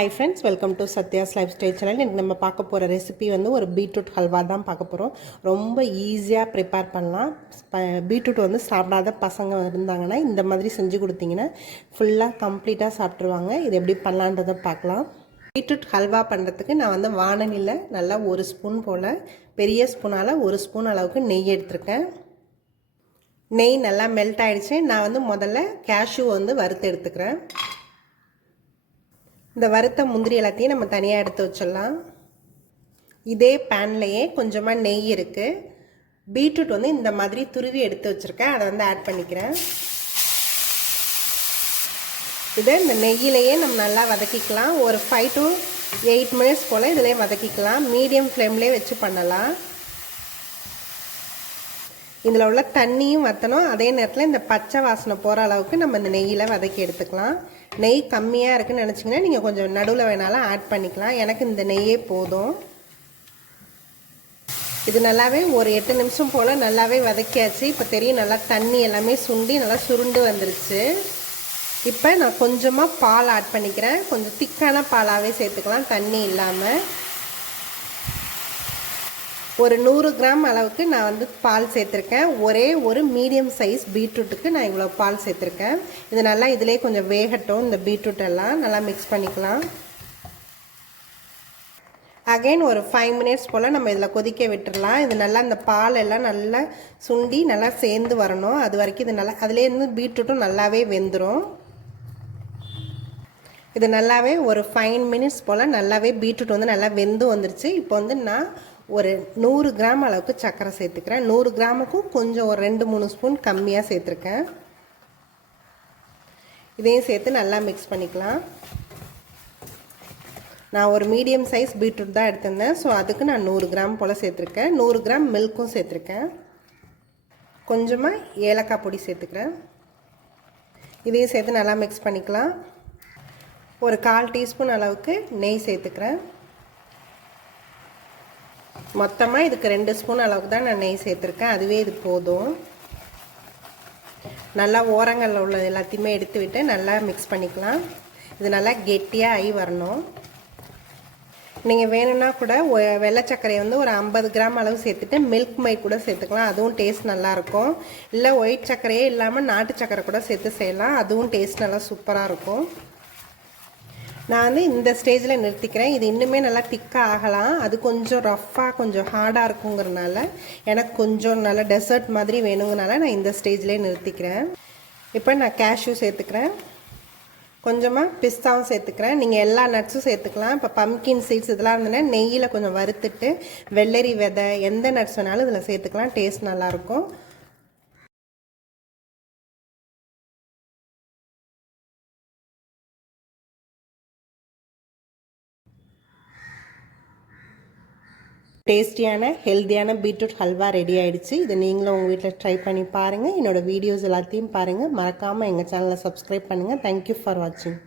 Hi friends, welcome to Satya's Lifestyle Channel. இன்னைக்கு நம்ம பார்க்க போகிற ரெசிபி வந்து ஒரு பீட்ரூட் ஹல்வா தான் பார்க்க போகிறோம். ரொம்ப ஈஸியாக ப்ரிப்பேர் பண்ணலாம். பீட்ரூட் வந்து சாப்பிடாத பசங்க இருந்தாங்கன்னா இந்த மாதிரி செஞ்சு கொடுத்தீங்கன்னா ஃபுல்லாக கம்ப்ளீட்டாக சாப்பிட்ருவாங்க. இது எப்படி பண்ணலான்றதை பார்க்கலாம். பீட்ரூட் ஹல்வா பண்ணுறதுக்கு நான் வந்து வானலியில் நல்லா ஒரு ஸ்பூன் போல் பெரிய ஸ்பூனால் ஒரு ஸ்பூன் அளவுக்கு நெய் எடுத்திருக்கேன். நெய் நல்லா மெல்ட் ஆகிடுச்சு. நான் வந்து முதல்ல கேஷ்யூ வந்து வறுத்து எடுத்துக்கிறேன். இந்த வறுத்த முந்திரி எல்லாத்தையும் நம்ம தனியாக எடுத்து வச்சிடலாம். இதே பேன்லேயே கொஞ்சமாக நெய் இருக்குது. பீட்ரூட் வந்து இந்த மாதிரி துருவி எடுத்து வச்சுருக்கேன். அதை வந்து ஆட் பண்ணிக்கிறேன். இதை இந்த நெய்யிலையே நம்ம நல்லா வதக்கிக்கலாம். ஒரு 5 to 8 minutes போல் இதிலே வதக்கிக்கலாம். மீடியம் ஃப்ளேம்லேயே வச்சு பண்ணலாம். இதில் உள்ள தண்ணியும் வற்றணும். அதே நேரத்தில் இந்த பச்சை வாசனை போகிற அளவுக்கு நம்ம இந்த நெய்யில் வதக்கி எடுத்துக்கலாம். நெய் கம்மியாக இருக்குதுன்னு நினச்சிங்கன்னா நீங்கள் கொஞ்சம் நடுவில் வேணாலும் ஆட் பண்ணிக்கலாம். எனக்கு இந்த நெய்யே போதும். இது நல்லாவே ஒரு 8 நிமிஷம் போல் நல்லாவே வதக்கியாச்சு. இப்போ தெரியும் நல்லா தண்ணி எல்லாமே சுண்டி நல்லா சுருண்டு வந்துருச்சு. இப்போ நான் கொஞ்சமாக பால் ஆட் பண்ணிக்கிறேன். கொஞ்சம் திக்கான பாலாகவே சேர்த்துக்கலாம், தண்ணி இல்லாமல். ஒரு 100 கிராம் அளவுக்கு நான் வந்து பால் சேர்த்துருக்கேன். ஒரே ஒரு மீடியம் சைஸ் பீட்ரூட்டுக்கு நான் இவ்வளோ பால் சேர்த்துருக்கேன். இது நல்லா இதிலே கொஞ்சம் வேகட்டும். இந்த பீட்ரூட் எல்லாம் நல்லா மிக்ஸ் பண்ணிக்கலாம். அகைன் ஒரு 5 minutes போல் நம்ம இதில் கொதிக்க விட்டுடலாம். இது நல்லா இந்த பால் எல்லாம் நல்லா சுண்டி நல்லா சேர்ந்து வரணும். அது வரைக்கும் இது நல்லா அதுலேருந்து பீட்ரூட்டும் நல்லாவே வெந்துடும். இது நல்லாவே ஒரு 5 minutes போல் நல்லாவே பீட்ரூட் வந்து நல்லா வெந்து வந்துருச்சு. இப்போ வந்து நான் ஒரு 100 கிராம் அளவுக்கு சர்க்கரை சேர்த்துக்கிறேன். 100 கிராமுக்கும் கொஞ்சம் ஒரு 2-3 ஸ்பூன் கம்மியாக சேர்த்துருக்கேன். இதையும் சேர்த்து நல்லா மிக்ஸ் பண்ணிக்கலாம். நான் ஒரு மீடியம் சைஸ் பீட்ரூட் தான் எடுத்திருந்தேன். ஸோ அதுக்கு நான் 100 கிராம் போல் சேர்த்துருக்கேன். 100 கிராம் மில்க்கும் சேர்த்துருக்கேன். கொஞ்சமாக ஏலக்காய் பொடி சேர்த்துக்கிறேன். இதையும் சேர்த்து நல்லா மிக்ஸ் பண்ணிக்கலாம். ஒரு 1/4 டீஸ்பூன் அளவுக்கு நெய் சேர்த்துக்கிறேன். மொத்தமாக இதுக்கு 2 ஸ்பூன் அளவுக்கு தான் நான் நெய் சேர்த்துருக்கேன். அதுவே இது போதும். நல்லா ஓரங்களில் உள்ளது எல்லாத்தையுமே எடுத்து விட்டு நல்லா மிக்ஸ் பண்ணிக்கலாம். இது நல்லா கெட்டியாக ஆகி வரணும். நீங்கள் வேணும்னா கூட வெள்ளை சர்க்கரையை வந்து ஒரு 50 கிராம் அளவு சேர்த்துட்டு மில்க் மை கூட சேர்த்துக்கலாம். அதுவும் டேஸ்ட் நல்லாயிருக்கும். இல்லை ஒயிட் சர்க்கரையே இல்லாமல் நாட்டு சர்க்கரை கூட சேர்த்து செய்யலாம். அதுவும் டேஸ்ட் நல்லா சூப்பராக இருக்கும். நான் வந்து இந்த ஸ்டேஜில் நிறுத்திக்கிறேன். இது இன்னுமே நல்லா திக்காக ஆகலாம். அது கொஞ்சம் ரஃப்பாக கொஞ்சம் ஹார்டாக இருக்குங்கிறனால எனக்கு கொஞ்சம் நல்லா டெசர்ட் மாதிரி வேணுங்கிறனால நான் இந்த ஸ்டேஜ்லேயே நிறுத்திக்கிறேன். இப்போ நான் கேஷ்யூ சேர்த்துக்கிறேன். கொஞ்சமாக பிஸ்தாவும் சேர்த்துக்கிறேன். நீங்கள் எல்லா நட்ஸும் சேர்த்துக்கலாம். இப்போ பம்கின் சீட்ஸ் இதெல்லாம் இருந்ததுன்னா நெய்யில் கொஞ்சம் வறுத்துட்டு வெள்ளரி விதை எந்த நட்ஸ் வேணாலும் இதில் சேர்த்துக்கலாம். டேஸ்ட் நல்லாயிருக்கும். டேஸ்டியான ஹெல்த்தியான பீட்ரூட் ஹல்வா ரெடி ஆகிடுச்சு. இதை நீங்களும் உங்கள் வீட்டில் ட்ரை பண்ணி பாருங்கள். என்னோடய வீடியோஸ் எல்லாத்தையும் பாருங்கள். மறக்காமல் எங்கள் சேனலை சப்ஸ்கிரைப் பண்ணுங்கள். தேங்க்யூ ஃபார் வாட்சிங்.